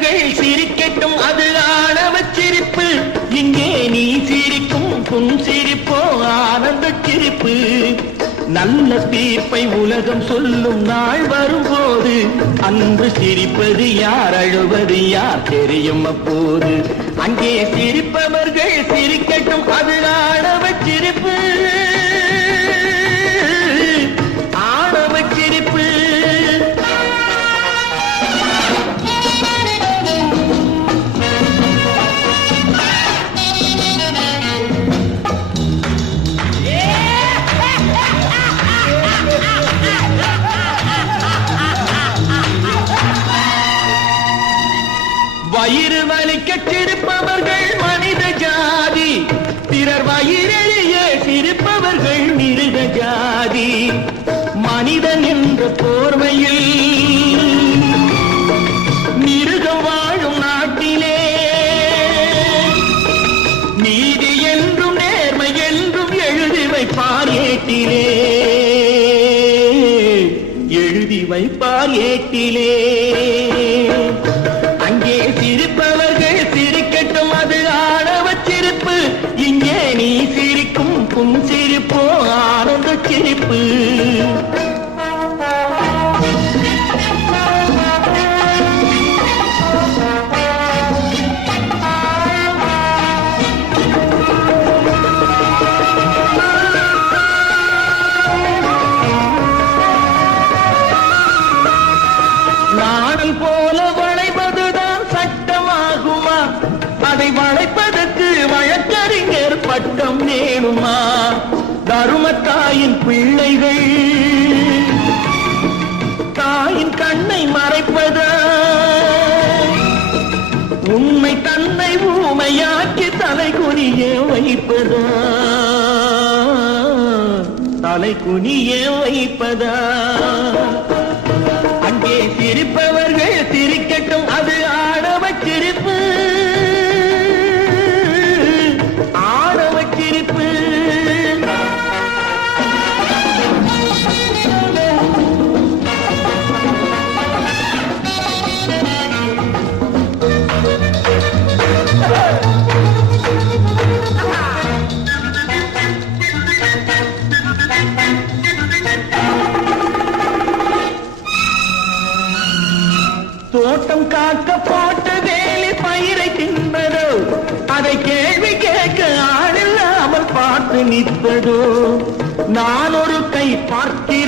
சிரிப்பவர்கள் சிரிக்கட்டும், அது ஆணவச் சிரிப்பு. இங்கே நீ சிரிக்கும் புன் சிரிப்போ ஆனந்த சிரிப்பு. நல்ல தீர்ப்பை உலகம் சொல்லும் நாள் வரும்போது அன்று சிரிப்பது யார், அழுவது யார் தெரியும் அப்போது. அங்கே சிரிப்பவர்கள் சிரிக்கட்டும், அது ஆணவச் சிரிப்பு, ஆணவச் சிரிப்பு. வயிறு வலிக்க சிரிப்பவர்கள் மனித ஜாதி, பிறர் வயிறெறிய சிரிப்பவர்கள் மிருக ஜாதி. மனிதன் என்ற போர்வையில் மிருகம் வாழும் நாட்டிலே நீதி என்றும் நேர்மை என்றும் எழுதி வைப்பார் ஏட்டிலே, எழுதி வைப்பார் ஏட்டிலே. அங்கே சிரிப்பவர்கள் சிரிக்கட்டும், அது ஆணவச் சிரிப்பு. இங்கே நீ சிரிக்கும் புன் சிரிப்போ ஆனந்த சிரிப்பு. நாணல் போல வளைவதுதான் சட்டமாகுமா? அதை வளைப்பதற்கு வழக்கறிஞர் பட்டம் வேணுமா? தருமத்தாயின் பிள்ளைகள் தாயின் கண்ணை மறைப்பதா? உண்மை தன்னை ஊமையாக்கி தலை குனிய வைப்பதா? தலை குனிய வைப்பதா? அங்கே சிரிப்பவர்கள் சிரிக்கட்டும், அது ஆணவச் சிரிப்பு, ஆணவச் சிரிப்பு. தோட்டம் காக்க போட்ட வேலி பயிரை தின்பதோ, அதை கேள்வி கேட்க ஆளில்லாமல் பார்த்து நிற்பதோ. நான் ஒரு கை பார்க்கிறேன்,